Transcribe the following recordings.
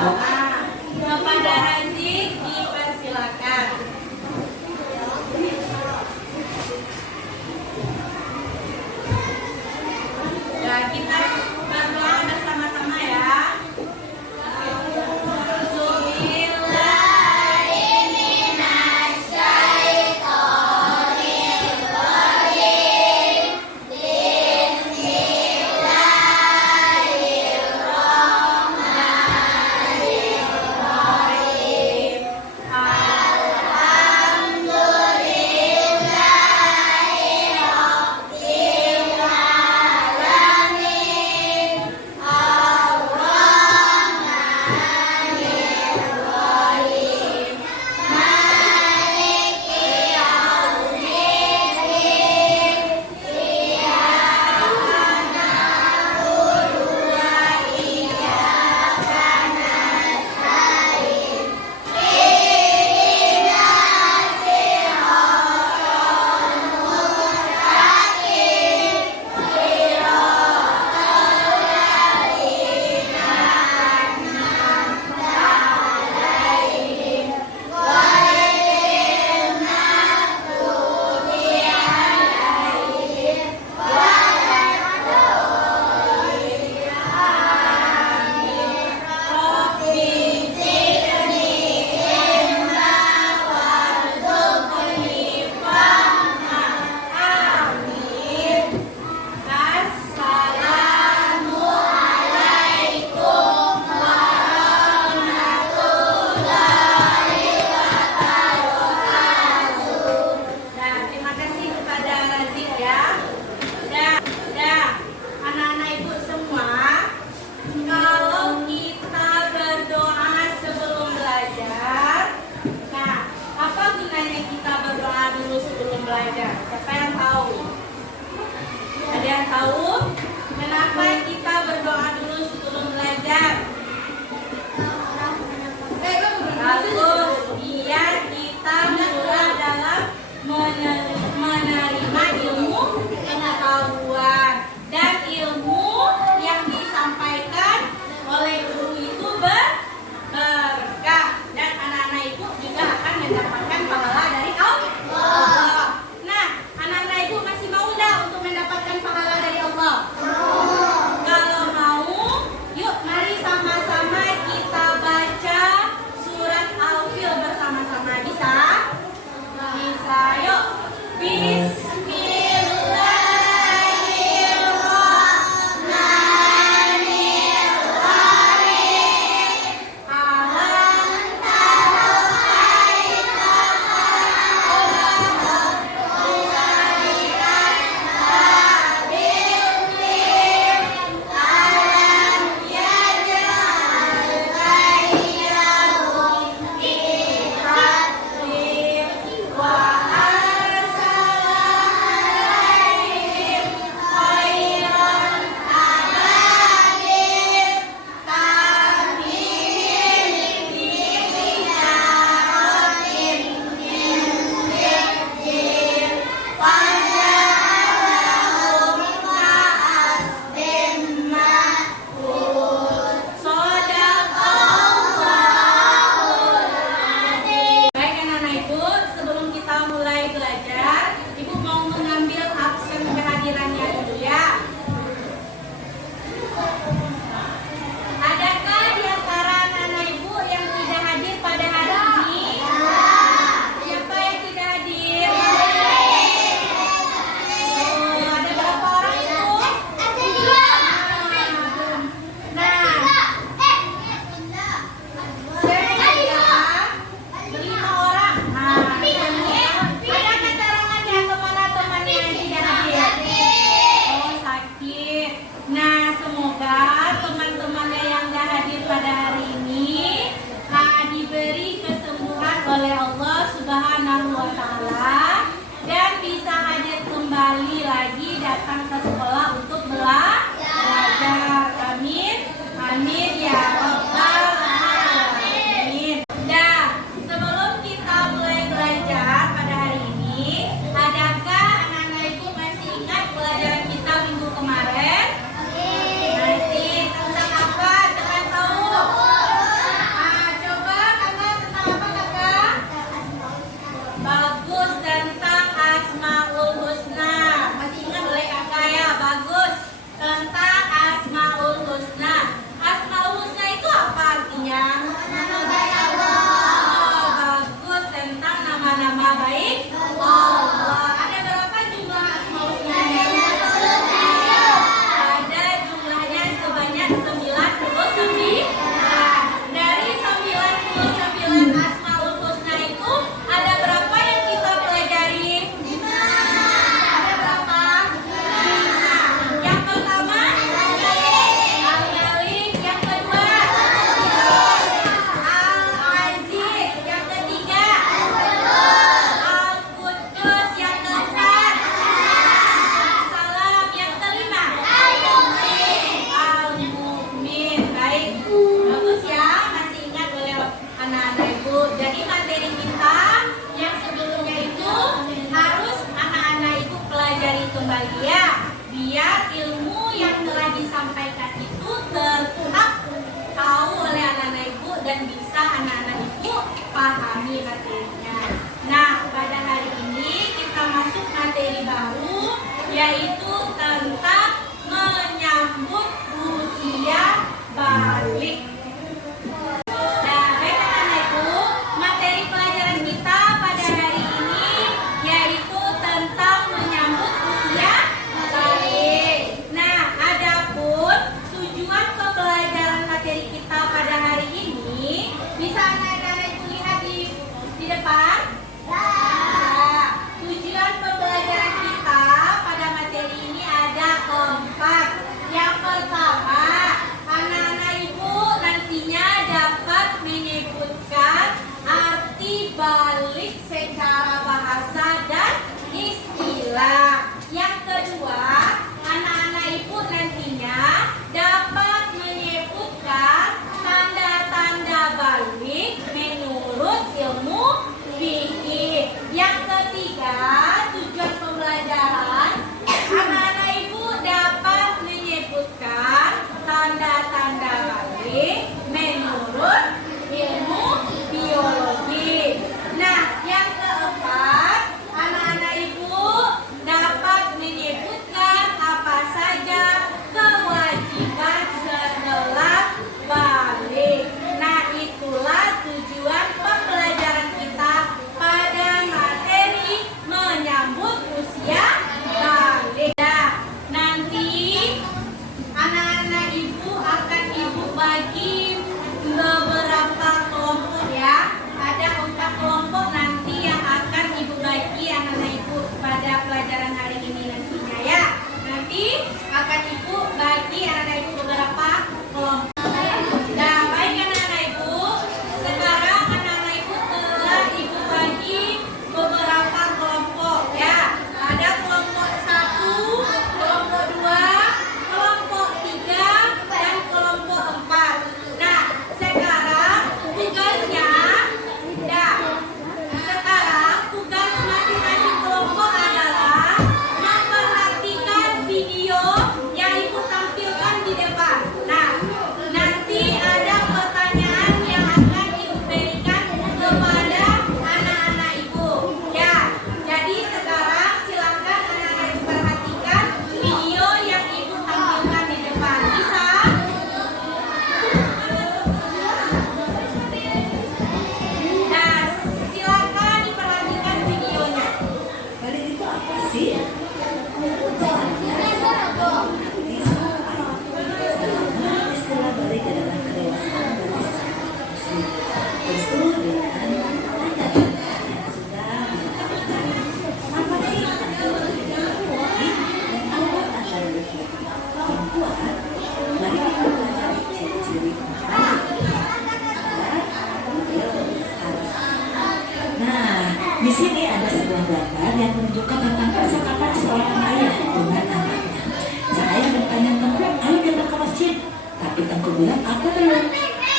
Nah, kepada Razik dipersilakan. Ya, kita berdoa bersama-sama ya. Siapa yang tahu? Ada yang tahu? Kenapa kita berdoa dulu sebelum belajar? Bagus, biar kita mudah dalam menerima ilmu pengetahuan dan ilmu yang disampaikan oleh guru itu berkah dan anak-anak itu juga akan mendapatkan pahala dari Allah. Nah, anak-anak ibu masih mau enggak untuk mendapatkan pahala dari Allah? Kalau mau, yuk mari sama-sama kita baca surat Al-Fil bersama-sama. Bisa? Bisa, yuk.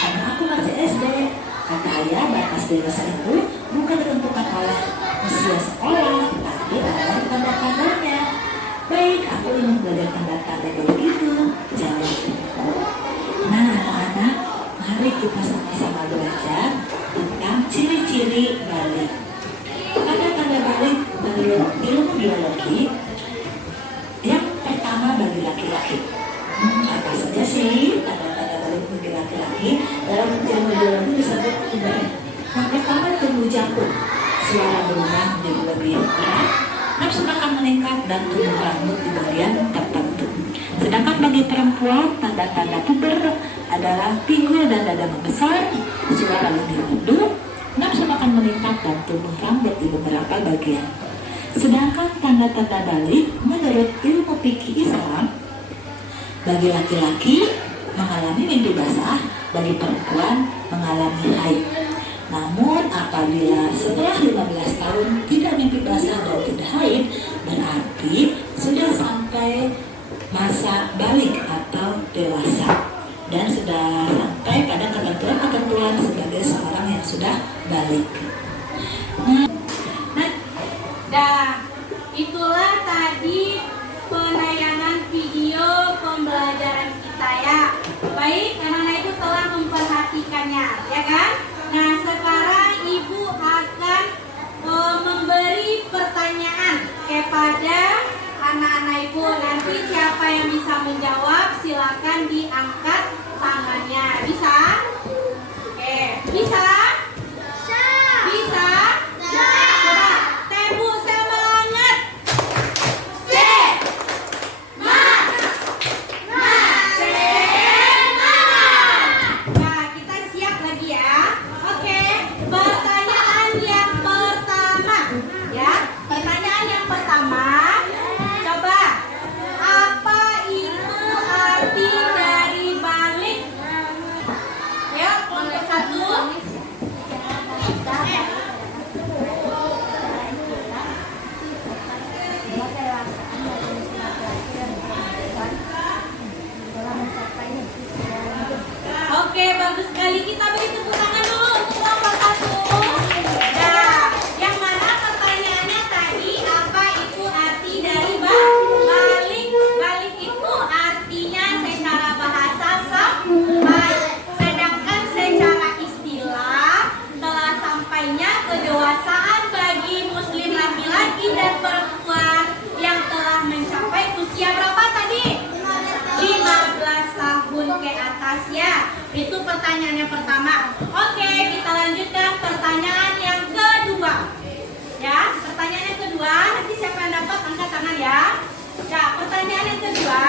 karena aku masih SD. Kata ayah, batas dewasa itu bukan ditentukan oleh usia sekolah, tapi oleh tanda-tandanya. Baik, aku ingin belajar tanda-tanda begitu. Jawab ibuku. Nah, anak-anak, mari kita sama-sama belajar tentang ciri-ciri balik. Tanda-tanda balik menurut ilmu biologi, yang pertama bagi laki-laki. Apa saja sih tanda-tanda balik bagi laki-laki? Dalam ilmu biologi disebut puber. Yang pertama tumbuh jangkung, suara berulang menjadi lebih keras, nafsu makan meningkat, dan tumbuh rambut di bagian tertentu. Sedangkan bagi perempuan, tanda-tanda puber adalah pinggul dan dada membesar, suara lebih merdu, nafsu makan meningkat, dan tumbuh rambut di beberapa bagian. Sedangkan tanda-tanda balik menurut ilmu fikih Islam, bagi laki-laki mengalami mimpi basah, bagi perempuan mengalami haid. Namun apabila setelah 15 tahun tidak mimpi basah dan tidak haid, berarti sudah sampai masa balik atau dewasa dan sudah sampai pada ketentuan-ketentuan sebagai seorang yang sudah balik. Nah, itulah tadi penayangan video pembelajaran kita ya. Baik, anak-anak itu telah memperhatikannya, ya kan? Nah, sekarang Ibu akan memberi pertanyaan kepada anak-anak Ibu. Nanti siapa yang bisa menjawab, silakan diangkat tangannya. Bisa? Oke, bisa? Bisa? Coba tepuk semangat. Nah, kita siap lagi ya. Oke, pertanyaan yang pertama ya. Pertanyaan yang pertama, coba apa itu arti dari balik? Ya, kelompok 1. Oke, bagus sekali. Kita beri tepuk tangan dulu untuk kelompok 1. Nah, yang mana pertanyaannya tadi, apa itu arti dari balik? Balik itu artinya secara bahasa sampai. Sedangkan secara istilah telah sampainya kedewasaan bagi muslim laki-laki dan perempuan yang telah mencapai usia berapa tadi? 15 tahun ke atas ya. Itu pertanyaan yang pertama. Oke, kita lanjutkan pertanyaan yang kedua. Ya, pertanyaan yang kedua, nanti siapa yang dapat angkat tangan ya. Nah, pertanyaan yang kedua,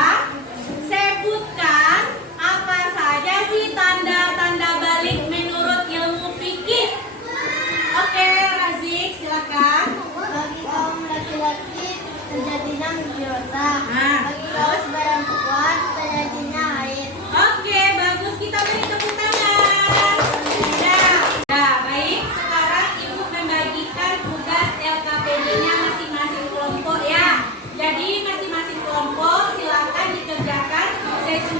sebutkan apa saja sih tanda-tanda balik menurut ilmu fikih. Oke, Razik, silakan. Bagi kaum laki-laki terjadinya mimpi basah. Nah, Bagi kaum perempuan terjadinya haid. Oke, bagus, kita beri tepuk tangan. Nah, baik. Sekarang Ibu membagikan tugas LKPD-nya masing-masing kelompok ya. Jadi masing-masing kelompok silakan dikerjakan sesi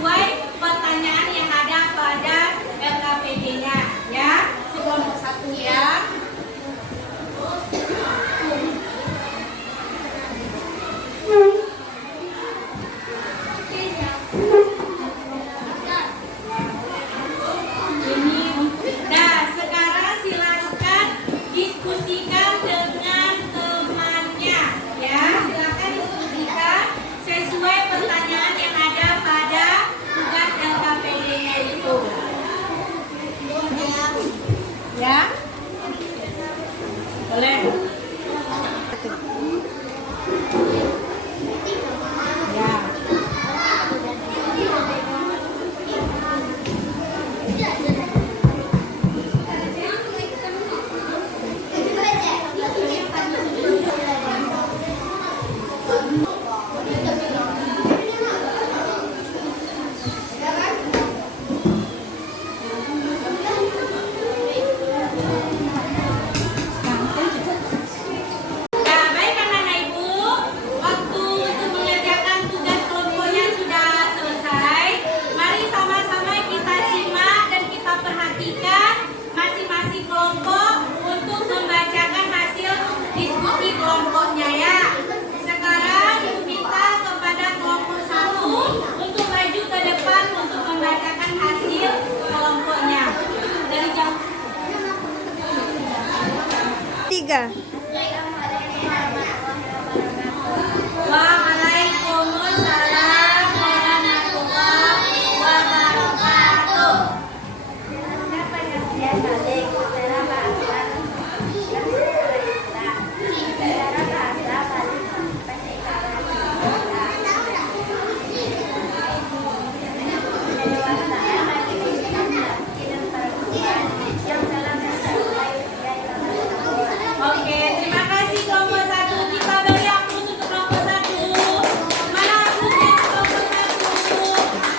Ika. Waalaikumsalam warahmatullahi wabarakatuh. Oke, terima kasih kelompok 1. Kita beri aplaus untuk kelompok 1. Mana applausnya untuk kelompok 1?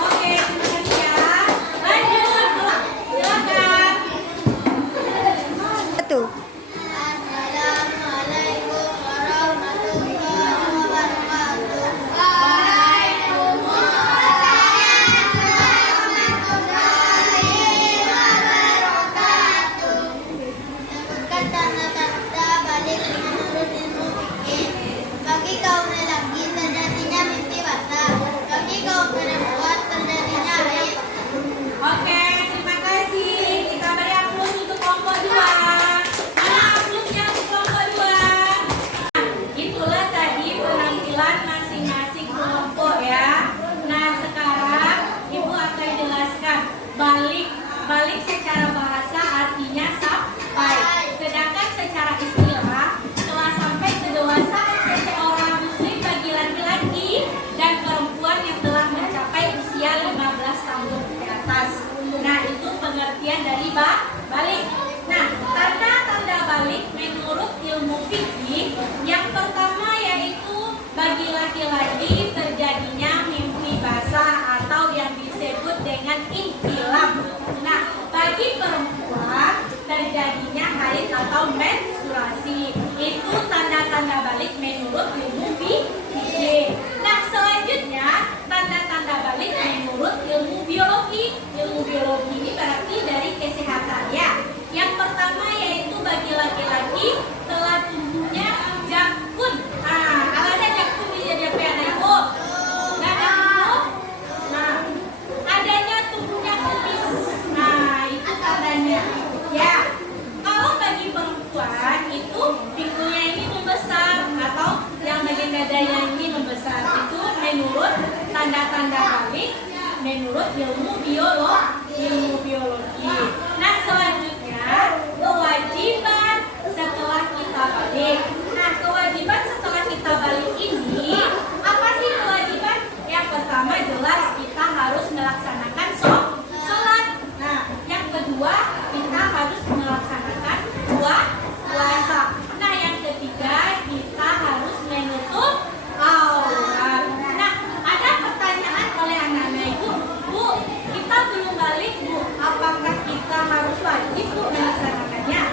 Oke, terima kasih ya. Lanjut, silakan. Satu. Assalamualaikum warahmatullahi wabarakatuh. Sebutkan tanda-tanda balik menurut ilmu fikih. Bagi kaum lelaki terjadinya mimpi basah. Bagi kaum perempuan terjadinya haid. Oke, terima kasih. Kita beri aplaus untuk kelompok 2. Mana applausnya untuk kelompok 2? Itulah tadi penampilan masing-masing kelompok ya. Nah, sekarang Ibu akan jelaskan balik. Balik secara bahasa artinya sampai. Sedangkan secara istilah telah sampai kedewasaan seseorang muslim bagi laki-laki dan perempuan yang telah mencapai usia 15 tahun ke atas. Nah, itu pengertian dari balik. Nah, tanda-tanda balik menurut ilmu fikih yang pertama yaitu bagi laki-laki terjadinya mimpi basah atau yang disebut dengan ihtilam. Nah, bagi perempuan terjadinya haid atau menstruasi. Itu tanda-tanda balik menurut ilmu fikih. Nah, selanjutnya tanda-tanda balik menurut ilmu biologi. Ilmu biologi ini berarti dari kesehatan ya. Yang pertama yaitu bagi laki-laki telah tumbuhnya jakun. Nah, ada jakun di jadi apa ya, Ibu? Nggak ada, Ibu? Nah, adanya tumbuhnya kumis. Nah, itu tandanya. Ya, kalau bagi perempuan itu pinggulnya ini membesar atau yang bagian dadanya ini membesar. Itu menurut tanda-tanda balik menurut ilmu biologi. Nah, selanjutnya kewajiban setelah kita balik. Nah, kewajiban setelah kita balik ini apa sih kewajiban? Yang pertama jelas kita harus melaksanakan sholat. Nah, yang kedua kita harus melaksanakan puasa. Nah, yang ketiga kita harus menutup aurat. Nah, ada pertanyaan oleh anak-anak Ibu, Bu, kita belum balik Bu, apakah kita harus wajib Bu melaksanakannya?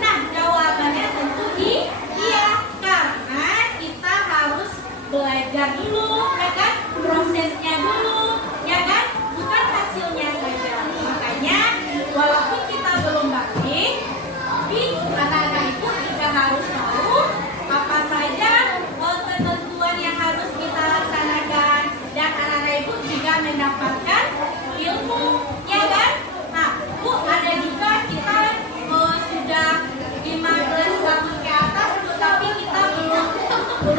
Nah, jawabannya tentu iya, karena kita harus belajar dulu, ya kan? Prosesnya dulu, ya kan? Bukan hasilnya saja. Makanya, walaupun kita belum balik, tapi anak-anak Ibu juga harus tahu apa saja ketentuan yang harus kita laksanakan, dan anak-anak Ibu juga mendapatkan ilmu, ya kan? Nah, Bu, ada juga kita sudah 15 tahun ke atas, tetapi kita belum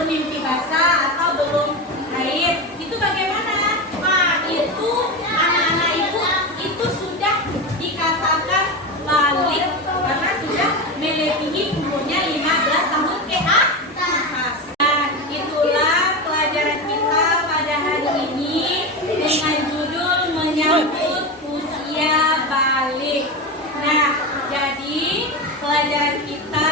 mimpi basah atau belum haid. Itu bagaimana? Nah, itu anak-anak Ibu itu sudah dikatakan balik karena sudah melebihi umurnya 15 tahun ke atas. Nah, itulah pelajaran kita pada hari ini dengan judul menyambut usia balik. Nah, jadi pelajaran kita